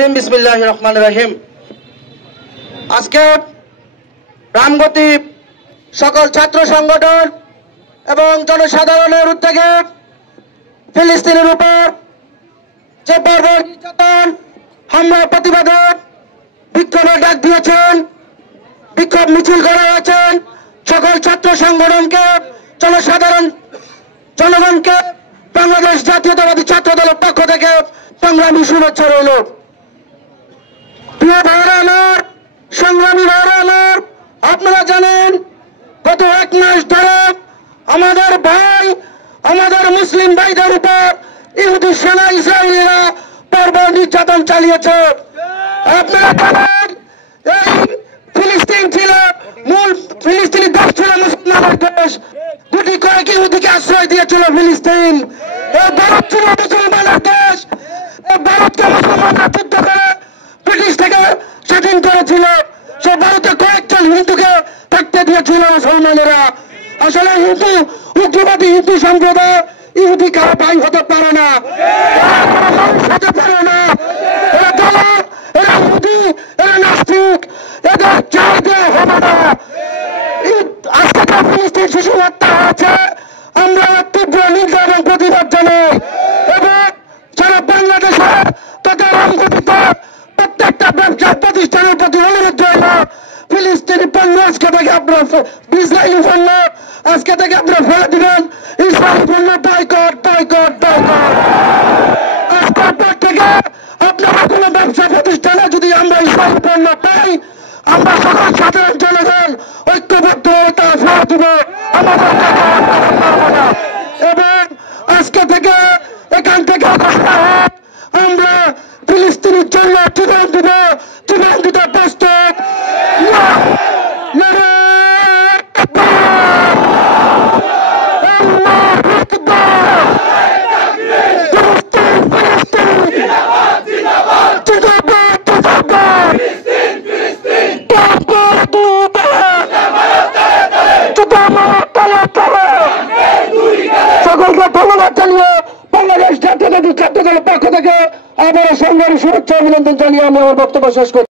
আজিম বিসমিল্লাহির রহমানির রহিম। আজকে রামগতি সকল ছাত্র সংগঠন এবং জনসাধারণের উদ্যোগে ফিলিস্তিনের উপর যে বর্বর নির্যাতন হামলা প্রতিবাদে বিক্ষোভের ডাক দিয়েছেন, বিক্ষোভ মিছিল করা হয়েছেন। সকল ছাত্র সংগঠনকে, জনগণকে বাংলাদেশ জাতীয়তাবাদী ছাত্র দলের পক্ষ থেকে সংগ্রামী শুভেচ্ছা রইল। প্রিয় ভাইরা আমার, সংগ্রামী ভাইরা আমার, আপনারা জানেন গত 1 মাস ধরে আমাদের ভাই, আমাদের মুসলিম ভাইদের উপর ইহুদি সেনা ইসরায়েলিরা বর্বর নির্যাতন চালিয়েছে। আপনারা জানেন এই ফিলিস্তিন ছিল ফিলিস্তিনি দেশ ছিল মুসলমানের দেশ। দুটি কয়েক ইহুদিকে আশ্রয় দিয়েছিল ফিলিস্তিন। এই ভারত ছিল মুসলমানের দেশ। এই ভারতকে মুসলমানরা যুদ্ধ করে ব্রিটিশ থেকে স্বাধীন করেছিল। সে ভারতে কয়েকজন হিন্দুকে থাকতে দিয়েছিল মুসলমানেরা। আসলে হিন্দু উগ্রবাদী হিন্দু সম্প্রদায় ইহুদি কারো ভাই হতে পারে না, হতে পারে না। এরা দলাল, এরা ইহুদি, এরা নাস্তিক, এদের চাইতে হবে না। আজকে তো ফিলিস্তিন শিশু হত্যা হয়েছে, আমরা তীব্র নিন্দা এবং প্রতিবাদ জানাই এবং সারা বাংলাদেশে তথা রামগতিতে প্রত্যেকটা ব্যবসা প্রতিষ্ঠানের প্রতি অনুরোধ রইল, ফিলিস্তিনি পণ্য আজকে থেকে আপনার ইসরায়েলি পণ্য আজকে থেকে আপনারা ফেলে দিবেন। ইসরায়েলি পণ্য বয়কট, বয়কট, বয়কট। আজকের পর থেকে আপনারা কোনো ব্যবসা প্রতিষ্ঠানে যদি আমরা ইসরায়েলি পণ্য পাই, আমরা সকল সাধারণ জনগণ ঐক্যবদ্ধভাবে তা ফেলে দিব। আমাদের এবং আজকে থেকে এখান থেকে আমরা ফিলিস্তিনের জন্য জীবন দিব, জীবন দিতে প্রস্তুত। সকলকে ধন্যবাদ জানিয়ে বাংলাদেশ জাতীয়তাবাদী ছাত্র দলের পক্ষ থেকে আবারও সংগ্রামী শুভেচ্ছা অভিনন্দন জানিয়ে আমি আমার বক্তব্য শেষ করছি।